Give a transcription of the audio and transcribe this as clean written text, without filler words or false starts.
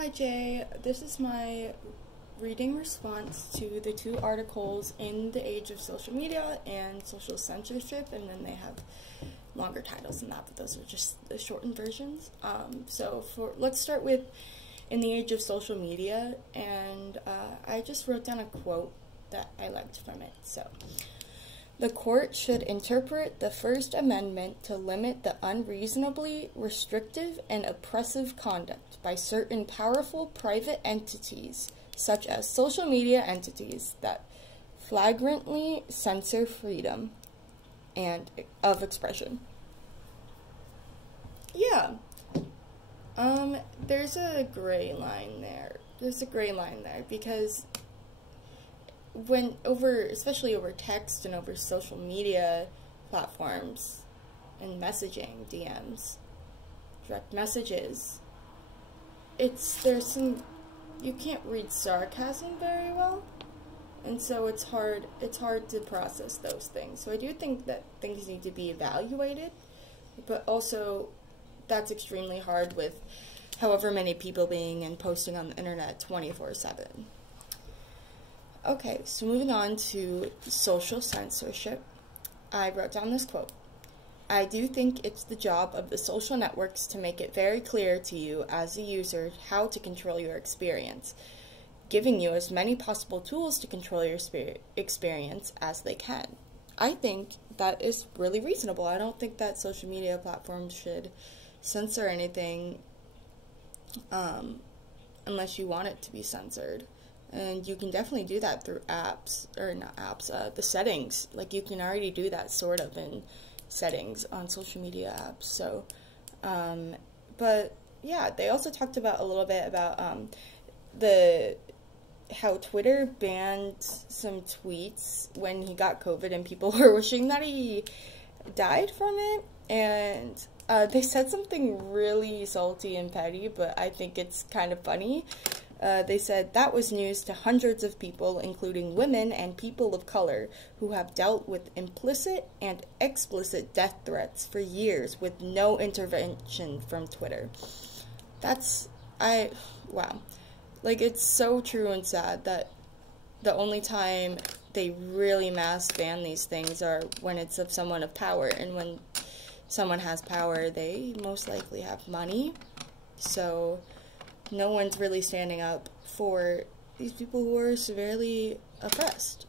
Hi Jay, this is my reading response to the two articles in the age of social media and social censorship, and then they have longer titles than that, but those are just the shortened versions. Let's start with in the age of social media, and I just wrote down a quote that I liked from it. So, the court should interpret the First Amendment to limit the unreasonably restrictive and oppressive conduct by certain powerful private entities, such as social media entities, that flagrantly censor freedom and of expression. Yeah. There's a gray line there. Because especially over text and over social media platforms and messaging, DMs, direct messages, you can't read sarcasm very well, and so it's hard to process those things. So I do think that things need to be evaluated, but also that's extremely hard with however many people being and posting on the internet 24/7. Okay, so moving on to social censorship, I wrote down this quote. I do think it's the job of the social networks to make it very clear to you as a user how to control your experience, giving you as many possible tools to control your experience as they can. I think that is really reasonable. I don't think that social media platforms should censor anything unless you want it to be censored. And you can definitely do that through the settings. Like, you can already do that sort of in settings on social media apps. So, but yeah, they also talked about a little bit about how Twitter banned some tweets when he got COVID and people were wishing that he died from it. And they said something really salty and petty, but I think it's kind of funny. They said that was news to hundreds of people, including women and people of color, who have dealt with implicit and explicit death threats for years with no intervention from Twitter. Wow. Like, it's so true and sad that the only time they really mass ban these things are when it's of someone of power, and when someone has power, they most likely have money. So no one's really standing up for these people who are severely oppressed.